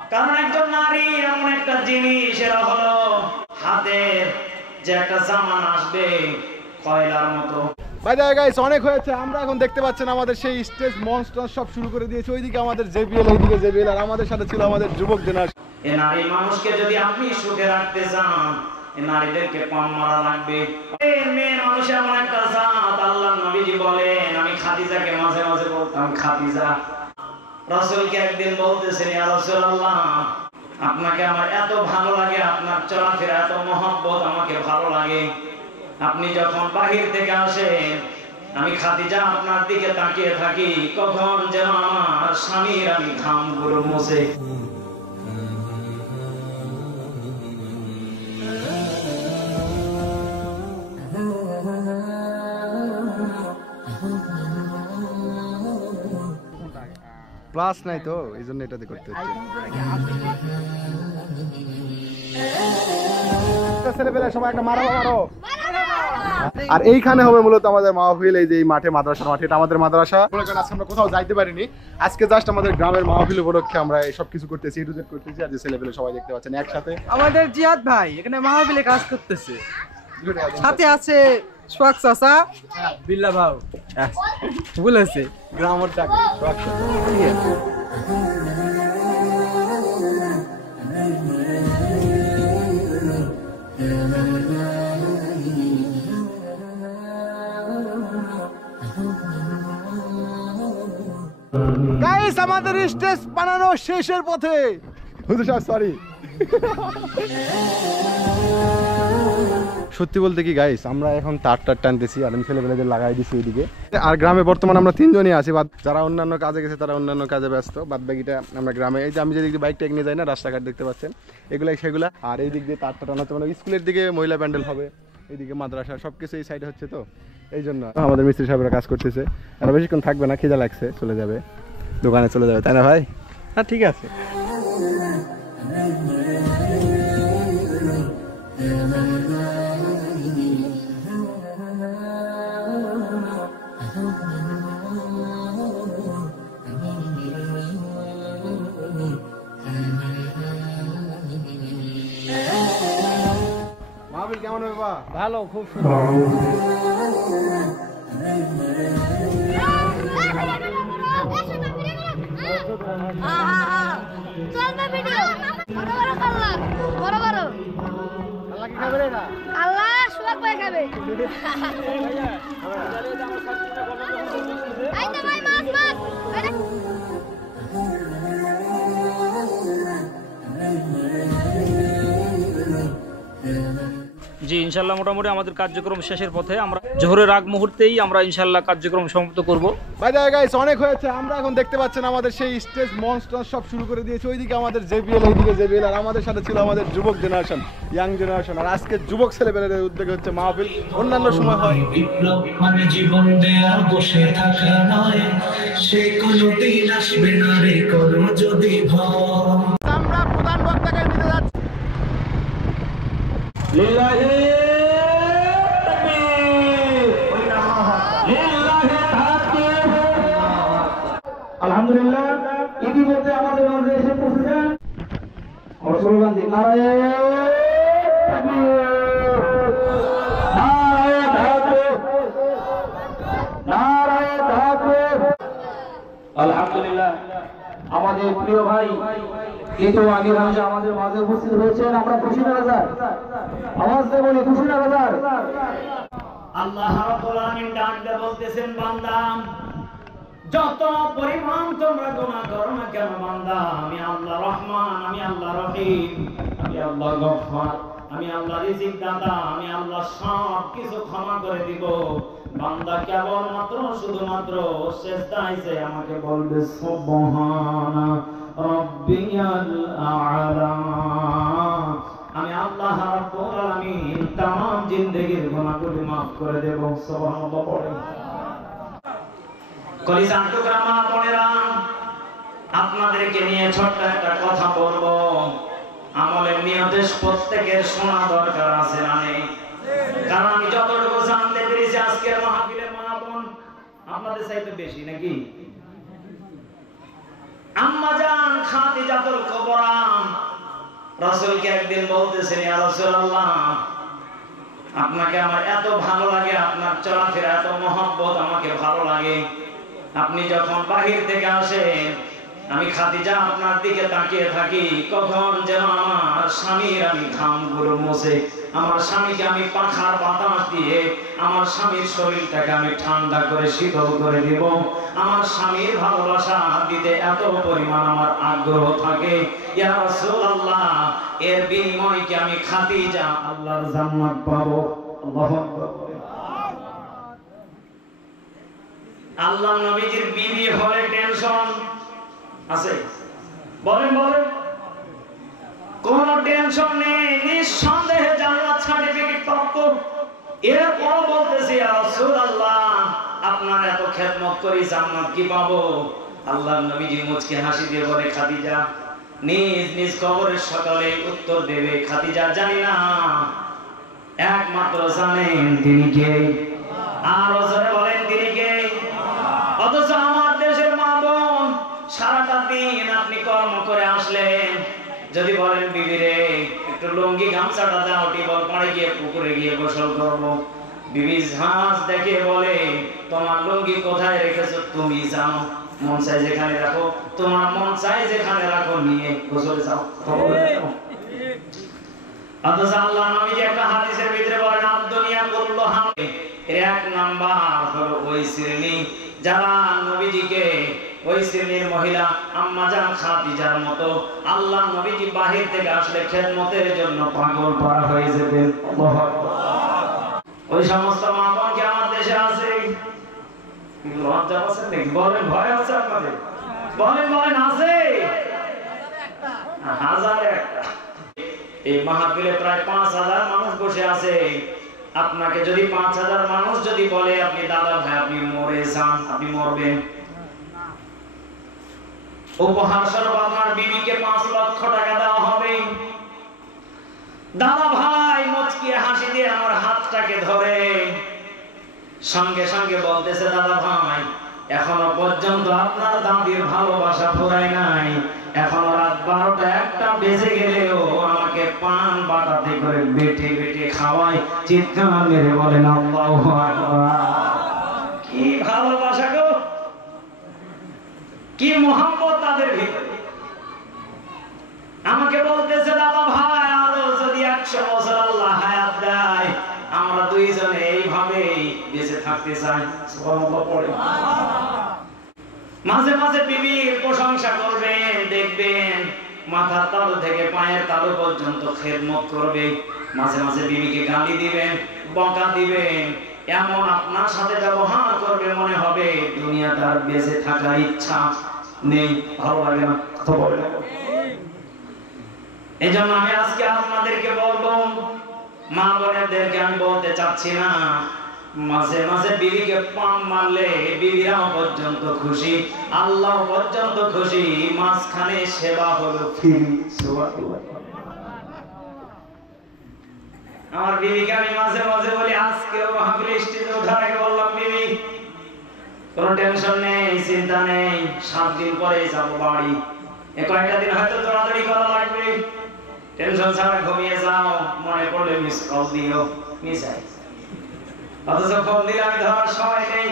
কারণ একজন নারী এমন একটা জিনিস, এরা হলো হাতের যে একটা জামান আসবে কয়লার মতো। বাই দ্য ওয়ে গাইস, অনেক হয়েছে। আমরা এখন দেখতে পাচ্ছেন আমাদের সেই স্টেজ মনস্টার সব শুরু করে দিয়েছে। ওইদিকে আমাদের জেবিএল, ওইদিকে জেবিএল, আর আমাদের সাথে ছিল আমাদের যুবক জেনারেশন। এই নারী মানুষকে যদি আপনি সুখে রাখতে চান, এই নারীদেরকে পাম মারা লাগবে। এই মেয়ে মানুষ এমন একটা জাত, আল্লাহর নবীজি বলেন, আমি খাদিজাকে মাঝে মাঝে বলতাম খাদিজা। রাসূলকে একদিন বলতেছেন, ইয়া রাসূলুল্লাহ, আপনাকে আমার এত ভালো লাগে, আপনার চলাফেরা এত মহব্বত আমাকে ভালো লাগে। আপনি যখন বাহির থেকে আসেন, আমি খাদিজা আপনার দিকে তাকিয়ে থাকি, কখন যেন আমার স্বামীর আমি ঘামগুলো মুছে। প্লাস নাই তো, এই জন্য এটাতে করতে হচ্ছে। ছেলেপেলে সবাই একটা মারো মারো। আর এইখানে হবে মূলত আমাদের মাহফিল। এই যে এই মাঠে, মাদ্রাসার মাঠে, এটা আমাদের মাদ্রাসা। আজকে আমরা কোথাও যাইতে পারিনি, আজকে জাস্ট আমাদের গ্রামের মাহফিল উপলক্ষে আমরা সব কিছু করতেছি, এ টু জেড করতেছি। আর যে ছেলেপেলে সবাই দেখতে পাচ্ছেন একসাথে। আমাদের জিয়াদ ভাই এখানে মাহফিলে কাজ করতেছে, সাথে আছে সোহাগ চাচা, বিল্লা ভাও বলেছে গ্রামের টাকা সোহাগ গাইস, আমাদের স্টেজ বানানো শেষের পথে। হুজুর সাহেব সরি। সত্যি বলতে কি গাইস, আমরা এখন তার টানতেছি আর আমি ছেলেপেলেদের লাগাই দিছি ওইদিকে। আর গ্রামে বর্তমানে আমরা তিনজনই আছি, যারা অন্যান্য কাজে গেছে তারা অন্যান্য কাজে ব্যস্ত, বাদ বাকিটা আমরা গ্রামে। এই যে আমি যেদিক দিয়ে বাইক ট্যাগ নিয়ে যাই না, রাস্তাঘাট দেখতে পাচ্ছেন, এগুলাই সেগুলা। আর এই দিক দিয়ে তারটা টানাতে মানে স্কুলের দিকে মহিলা প্যান্ডেল হবে, এইদিকে মাদ্রাসা, সবকিছু এই সাইডে হচ্ছে। তো এই জন্য আমাদের মিস্ত্রি সাহেবরা কাজ করতেছে। আর বেশিক্ষণ থাকবে না, খিদা লাগছে, চলে যাবে দোকানে, চলে যাবে, তাই না ভাই? হ্যাঁ ঠিক আছে। মাহফিল কেমন হবে বাবা? ভালো, খুব সুন্দর। আল্লাহ কি খাবে রে না? আল্লাহ সুবাক ভাই খাবে। আইতে ভাই মাছ মাছ। জি ইনশাল্লাহ মোটামুটি আমাদের কার্যক্রম শেষের পথে। আমরা জোহরের আগ মুহূর্তেই আমরা ইনশাল্লাহ কার্যক্রম সমাপ্ত করব। বাই দ্য ওয়ে গাইস, অনেক হয়েছে। আমরা এখন দেখতে পাচ্ছেন আমাদের সেই স্টেজ মনস্টার সব শুরু করে দিয়েছে। ওইদিকে আমাদের জেবিএল, ওইদিকে জেবিএল, আর আমাদের সাথে ছিল আমাদের যুবক জেনারেশন, ইয়াং জেনারেশন। আর আজকে যুবক ছেলেপেলেদের উদ্যোগে হচ্ছে মাহফিল। অন্যান্য সময় হয় বিপ্লব মানে জীবন দেয়া, বসে থাকা নয়, সে কোনোদিন আসবে না রে করো যদি ভয়। আমরা প্রধান বক্তাকে দিতে যাচ্ছি। লিল্লাহি তাকবীর, লিল্লাহি তাকবীর। আলহামদুলিল্লাহ, ইতিমধ্যে আমাদের মাঝে এসে পৌঁছেছেন স্লোগান দিন, নারায়ে তাকবীর, নারায়ে তাকবীর, নারায়ে তাকবীর। আলহামদুলিল্লাহ, আমাদের প্রিয় ভাই কিন্তু আগে ভাষা আমাদের মাঝে উপস্থিত হয়েছেন। আমরা খুশি না বাজার আওয়াজ দিয়ে বলি, খুশি না বাজার। আল্লাহ রাব্বুল আলামিন ডাক দিয়ে বলতেছেন, বান্দা যত পরিমাণ তোমরা গুনাহ করো না কেন বান্দা, আমি আল্লাহ রহমান, আমি আল্লাহ রহিম, আমি আল্লাহ গফফার, আমি আল্লাহ রিজিক দাতা, আমি আল্লাহ সব কিছু ক্ষমা করে দিব। বান্দা কেবলমাত্র শুধুমাত্র সিজদায় যে আমাকে বলবে সুবহানা রাব্বিয়াল আ'লা। আমি আল্লাহ রাব্বুল আলামিন तमाम জিন্দেগীর গুনাহগুলো maaf করে দেব। সুবহানাল্লাহ পড়ে। কলিজার টুকরা মা বোনেরা, আপনাদেরকে নিয়ে ছোট্ট একটা কথা বলবো। আমলের নিয়তে প্রত্যেকের শোনা দরকার আছে না নেই? কারণ আমি যতটুকু জানতে পেরেছি আজকের মাহফিলে মা বোন আপনাদের চাইতে বেশি নাকি? আম্মা জান খাদিজাতুল কুবরা রাসূলকে একদিন বলতেছেন, ইয়া রাসূলুল্লাহ, আপনাকে আমার এত ভালো লাগে, আপনার চলাফেরা এত মহব্বত আমাকে ভালো লাগে। আপনি যখন বাহির থেকে আসেন আমি খাদিজা আপনার দিকে তাকিয়ে থাকি, কখন যেন আমার স্বামীর আমি ঘামগুলো মুছে, আমার স্বামীকে আমি পাখার বাতাস দিয়ে আমার স্বামীর শরীরটাকে আমি ঠান্ডা করে শীতল করে দেব। আমার স্বামীর ভালোবাসা দিতে এত পরিমাণ আমার আগ্রহ থাকে। ইয়া রাসূলুল্লাহ, এর বিনিময়ে কি আমি খাদিজা আল্লাহর জান্নাত পাবো? আল্লাহু আকবার। আল্লাহ নবীজির বিবি হলে টেনশন আছে? বলেন বলেন, কোন টেনশন নেই, নিঃসন্দেহে জান্নাত সার্টিফিকেট প্রাপ্ত। এরপর বলতেছি, ইয়া রাসূলুল্লাহ, আপনার এত খেদমত করি জান্নাত কি পাবো? আল্লাহ নবীজি মুচকি হাসি দিয়ে বলে, খাদিজা নিজ নিজ কবরের সকালে উত্তর দেবে। খাদিজা জানি না, একমাত্র জানেন তিনি কে। আর জোরে বলেন তিনি কে। অথচ আমার দেশের মা বোন সারাটা দিন আপনি কর্ম করে আসলেন, যদি বলেন বিবি রে একটু লুঙ্গি গামছাটা দাও, টিবল পাড়ে গিয়ে পুকুরে গিয়ে গোসল করবো, বিবি ঝাঁজ দেখে বলে, তোমার লুঙ্গি কোথায় রেখেছো তুমি জানো, মন চাই যেখানে রাখো, তোমার মন চাই যেখানে রাখো, নিয়ে গোসলে যাও। অথচ আল্লাহ নবী একটা হাদিসের ভিতরে বলেন, আদ-দুনিয়া কুল্লুহা, এর এক নাম্বার হলো ওই শ্রেণী যারা নবীজিকে, ওই শ্রেণীর মহিলা আম্মা জান খাদিজার মতো আল্লাহ নবীজি বাহির থেকে আসলে খেদমতের জন্য পাগল পারা হয়ে যেতেন। ওই সমস্ত মা বোন কি আমার দেশে আছে? লজ্জা পাচ্ছেন নাকি? বলেন, ভয় আছে আপনাদের? বলেন বলেন, আছে? হাজারে একটা। এই মাহফিলে প্রায় 5000 মানুষ বসে আছে। আপনাকে যদি 5000 মানুষ যদি বলে আপনি দাদা ভাই আপনি মরে যান, আপনি মরবেন, উপহার স্বরূপ আপনার বিবিকে 5 লক্ষ টাকা দেওয়া হবে। দাদা ভাই মুচকিয়ে হাসি দিয়ে আমার হাতটাকে ধরে সঙ্গে সঙ্গে বলতেছে, দাদা ভাই এখনো পর্যন্ত আপনার দাদির ভালোবাসা ফুরায় নাই, এখনো রাত 12টা 1টা বেজে গেলেও আমাকে পান বাটাতে করে বেটে বেটে খাওয়ায়। চিৎকার মেরে বলেন আল্লাহু আকবার। কি ভালোবাসা গো, কি মোহাম্মত তাদের ভিতরে। আমাকে বলতেছে, দাদা ভাই আরো যদি 100 বছর আল্লাহ হায়াত দেয় আমরা দুইজনে এইভাবে বেঁচে থাকতে চাই। সুবহানাল্লাহ পড়ে। মাঝে মাঝে বিবির প্রশংসা করবেন, দেখবেন মাথার তালু থেকে পায়ের তালু পর্যন্ত খেদমত করবে। মাঝে মাঝে বিবিকে গালি দিবেন, বকা দিবেন, এমন আপনার সাথে ব্যবহার করবে মনে হবে দুনিয়াতে আর বেঁচে থাকার ইচ্ছা নেই, ভালো লাগে না। এই জন্য আমি আজকে আপনাদেরকে বলবো, মা বোনেদেরকে আমি বলতে চাচ্ছি না, মাঝে মাঝে বিবিকে পাম মারলে বিবিরাও পর্যন্ত খুশি, আল্লাহ পর্যন্ত খুশি, মাঝখানে সেবা হলো ফ্রি। আমার বিবিকে আমি মাঝে মাঝে বলি, আজকেও মাহফিল স্টেজে ওঠার আগে বললাম, বিবি কোনো টেনশন নেই, চিন্তা নেই, 7 দিন পরে যাবো বাড়ি, কয়েকটা দিন হয়তো দৌড়াদৌড়ি করা লাগবে, টেনশন ছাড়া ঘুমিয়ে যাও, মনে পড়লে মিস কল দিও। মিসাই অথচ ফোন দিলে আমি ধরার সময় নেই,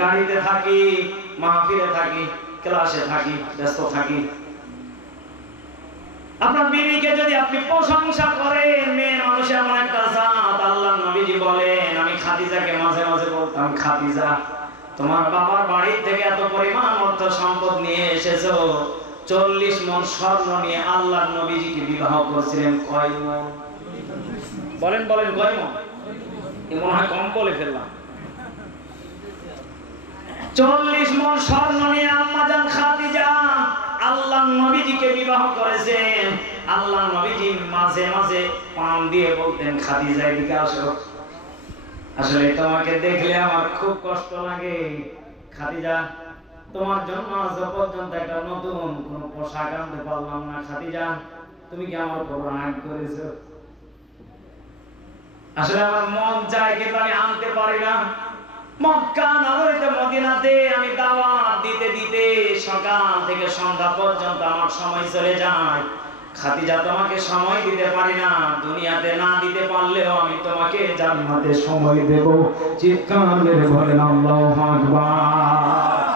গাড়িতে থাকি, মাহফিলে থাকি, ক্লাসে থাকি, ব্যস্ত থাকি। আপনার বিবিকে যদি আপনি প্রশংসা করেন, মেয়ে মানুষ এমন একটা জাত, আল্লাহ নবীজি বলেন, আমি খাদিজাকে মাঝে মাঝে বলতাম, খাদিজা তোমার বাবার বাড়ির থেকে এত পরিমাণ অর্থ সম্পদ নিয়ে এসেছো, 40 মণ স্বর্ণ নিয়ে আল্লাহ নবীজিকে বিবাহ করেছিলেন কয় মণ? বলেন বলেন, কয় মণ? মনে হয় কম বলে ফেললাম। 40 মণ স্বর্ণ নিয়ে আম্মা জান খাদিজা আল্লাহ নবীজিকে বিবাহ করেছেন। আল্লাহ নবীজি মাঝে মাঝে পাম দিয়ে বলতেন, খাদিজা এদিকে আসো, আসলে তোমাকে দেখলে আমার খুব কষ্ট লাগে, খাদিজা তোমার জন্য আজ পর্যন্ত একটা নতুন কোন পোশাক আনতে পারলাম না, খাদিজা তুমি কি আমার উপর রাগ করেছো? আসলে আমার মন চায় কিন্তু আমি আনতে পারি না। মক্কা নগরীতে মদিনাতে আমি দাওয়াত দিতে দিতে সকাল থেকে সন্ধ্যা পর্যন্ত আমার সময় চলে যায়। খাদিজা, তোমাকে সময় দিতে পারি না, দুনিয়াতে না দিতে পারলেও আমি তোমাকে জান্নাতে সময় দেব। চিৎকার মেরে বলেন আল্লাহু আকবার।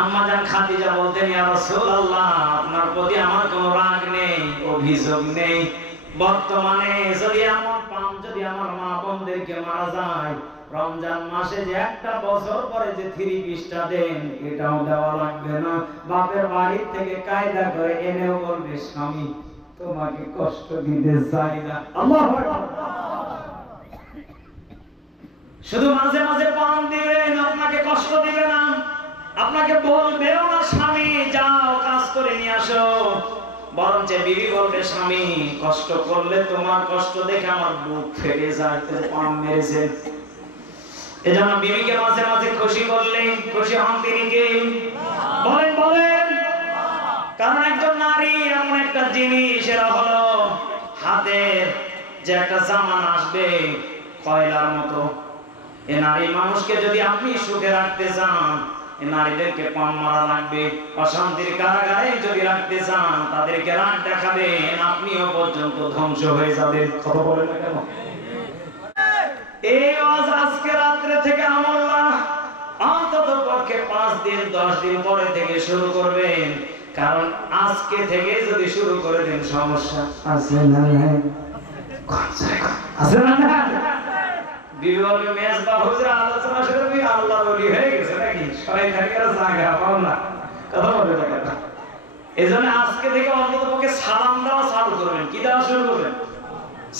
আম্মাজান খাদিজা বলতেন, ইয়া রাসূলুল্লাহ, আপনার প্রতি আমার কোনো রাগ নেই, অভিযোগ নেই। বর্তমানে যদি আমার মা বোনদেরকে মারা যায়, রমজান মাসে যে একটা বছর পরে যে 3 পিসটা দেন, এটাও দেওয়া লাগবে না। বাপের বাড়ি থেকে কায়দা করে এনেও বলবে, স্বামী তোমাকে কষ্ট দিতে চাই না। আল্লাহু আকবার। শুধু মাঝে মাঝে পান দিবেন, আপনাকে কষ্ট দিবে না। আপনাকে বলবেও না, স্বামী যাও কাজ করে নিয়ে আসো। বরঞ্চ বিবি বলবে, স্বামী কষ্ট করলে তোমার কষ্ট দেখে আমার বুক ফেটে যায়, পান মেরেছে। এজন্য বিবিকে মাঝে মাঝে খুশি করলে খুশি হন তিনি কে? বলেন বলেন। কারণ একজন নারী এমন একটা জিনিস, এরা হলো হাতের যে একটা জামান আসবে কয়লার মতো। এ নারী মানুষকে যদি আপনি সুখে রাখতে চান, নারীদেরকে পান মারা লাগবে। অশান্তির কারাগারে যদি রাখতে চান, তাদেরকে রাগ দেখাবেন, আপনিও পর্যন্ত ধ্বংস হয়ে যাবেন। কথা বলেন না কেন? এই আজকে রাত্রে থেকে আমল্লাহ অন্তত পক্ষে 5 দিন 10 দিন পরে থেকে শুরু করবেন। কারণ আজকে থেকে যদি শুরু করে দেন, সমস্যা আছে না? আছে না? বিবি বলবে, মেজবা হুজুর আলোচনা শুরু করে আল্লাহর ওলি হয়ে গেছে নাকি? সবাই থাকে আর জায়গা পাও না। কথা বলবে না কেন? এজন্য আজকে থেকে অন্তত পক্ষে সালাম দেওয়া চালু করবেন। কি দেওয়া শুরু করবেন?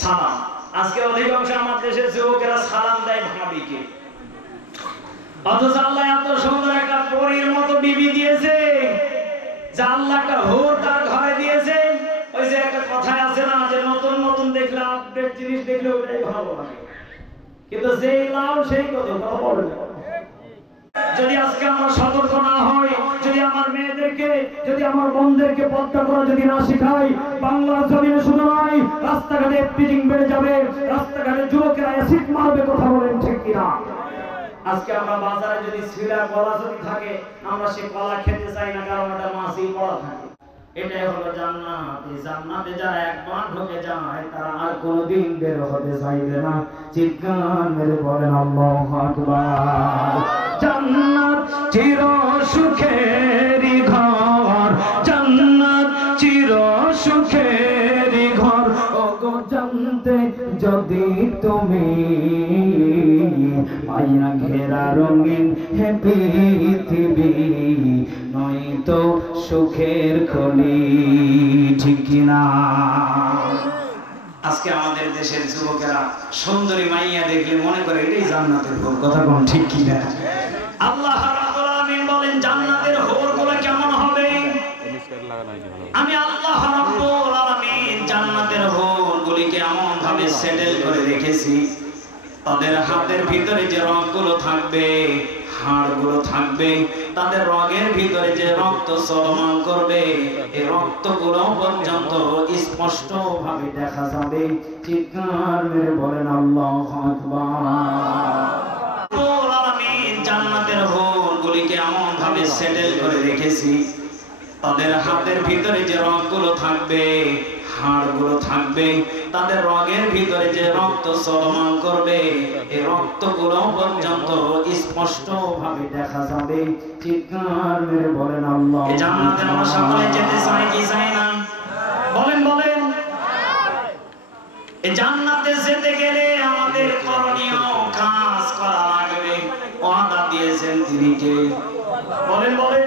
সালাম। আজকে অধিকাংশ আমার দেশের যুবকেরা সালাম দেয় ভাবিকে, অথচ আল্লাহ এত সুন্দর একটা পরীর মতো বিবি দিয়েছে, যে আল্লাহ একটা হুর তার ঘরে দিয়েছে। ওই যে একটা কথা আছে না, যে নতুন নতুন দেখলে, আপডেট জিনিস দেখলে ওটাই ভালো লাগে, কিন্তু যেই লাভ সেই কথা বলে। যদি আজকে আমরা সতর্ক না হই, যদি আমার মেয়েদেরকে, যদি আমার বোনদেরকে পর্দা করা যদি না শিখাই, বাংলার জমিনে শুধু নয়, রাস্তাঘাটে পিচিং বেড়ে যাবে, রাস্তাঘাটে যুবকেরা অ্যাসিড মারবে। কথা বলেন ঠিক কিনা? আজকে আমরা বাজারে যদি ছিলা কলা যদি থাকে, আমরা সে কলা খেতে চাই না, কারণ ওটা মাছি পড়া থাকে। এটাই হলো জান্নাত। এই জান্নাতে যারা একবার ঢুকে যায়, তারা আর কোনোদিন বের হতে চাইবে না। চিৎকার মেরে বলেন আল্লাহু আকবার। জান্নাত চির সুখেরই ঘর, জান্নাত চির সুখেরই ঘর। ওগো জানতে যদি তুমি মায়া ঘেরা রঙিন হে পৃথিবী, নয়তো সুখের খনি। ঠিক কিনা? আজকে আমাদের দেশের যুবকেরা সুন্দরী মাইয়া দেখলে মনে করে এটাই জান্নাতের হুর। কথা কোন ঠিক কিনা? আল্লাহ রাব্বুল আলামিন বলেন, জান্নাতের হুরগুলো কেমন হবে? আমি আল্লাহ রাব্বুল আলামিন জান্নাতের হুরগুলিকে এমন ভাবে সেটেল করে রেখেছি, তাদের হাতের ভিতরে যে রগগুলো থাকবে, হাড়গুলো থাকবে, তাদের রগের ভিতরে যে রক্ত চলমান করবে, এই রক্তগুলো পর্যন্ত স্পষ্ট ভাবে দেখা যাবে। চিৎকার মেরে বলেন আল্লাহু আকবার। রব্বুল আলামিন জান্নাতের হুরগুলিকে এমন ভাবে সেটেল করে রেখেছি, তাদের হাতের ভিতরে যে রগগুলো থাকবে, হাড়গুলো থাকবে, তাদের রগের ভিতরে যে রক্ত চলমান করবে, এই রক্তগুলো পর্যন্ত স্পষ্ট ভাবে দেখা যাবে। চিৎকার মেরে বলেন আল্লাহ। এই জান্নাতে আমরা সকলে যেতে চাই কি চাই না? বলেন বলেন। এই জান্নাতে যেতে গেলে আমাদের করণীয় কাজ করা লাগবে। ওয়াদা দিয়েছেন তিনি কে? বলেন বলেন।